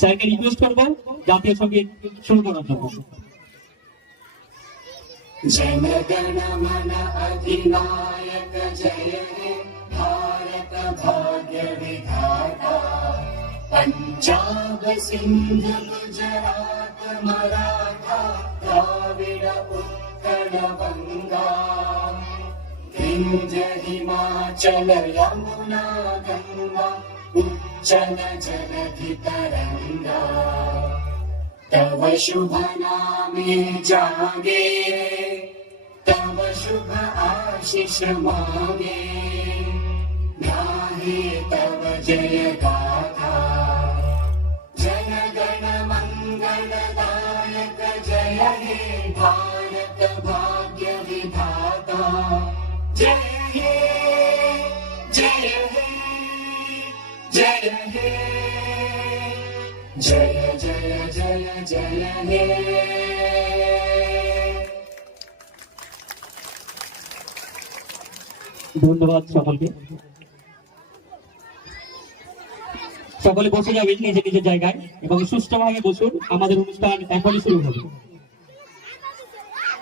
স্যারকে রিকোয়েস্ট করবো জাতীয় সঙ্গীত শুরু করার জন্য। जनगण मन अधिनायक जय हे भारत भाग्य विधाता पंजाब सिंध गुजरात मराठा द्राविड उत्कल गंगा विंध्य हिमाचल यमुना गंगा उच्चल जलधि तरंगा तव शुभ नामे जागे तव शुभ आशीष मांगे गाहे तव जय गाथा जन गण मंगल दायक जय हे भारत भाग्य विधाता जय हे जय हे जय हे जय जय जय जय हे। ধন্যবাদ সকলকে। সকলে বসে যাবেন নিজের নিজের জায়গায় এবং সুষ্ঠুভাবে বসুন। আমাদের অনুষ্ঠান এখনই শুরু হবে।